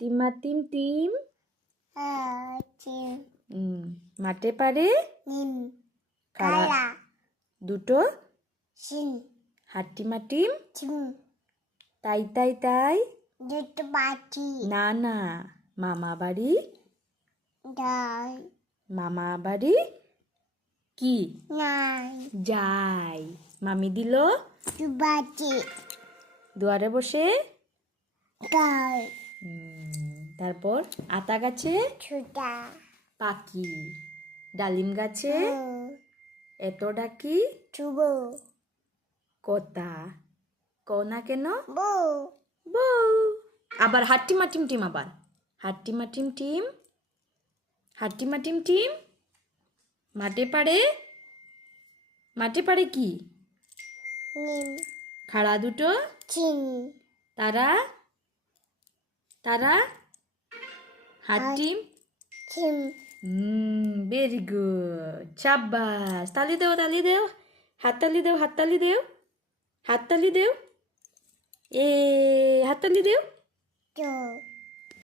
হাট্টিমাটিম team চিম মাঠে পারে নিম কারা কালা দুটো সিং হাট্টিমাটিম চিম তাই তাই তাই দুটো পাখি না না মামা বাড়ি ডাই মামা বাড়ি কি নাই যাই মামি দিল বাটি দুয়ারে বসে ডাই তারপর আতা গাছে ছোটা পাখি ডালিম গাছে এত ডাকি চুবো কথা কনা কেন বউ বউ আবার হাট্টিমাটিম টিম আবার হাট্টিমাটিম টিম হাট্টিমাটিম টিম মাঠে পারে কি নিম খাড়া দুটো চিন তারা হাট্টিম চিম ভেরি গুড শাবাশ তালি দেও হাততালি দেও হাততালি দেও এ হাততালি দেও তো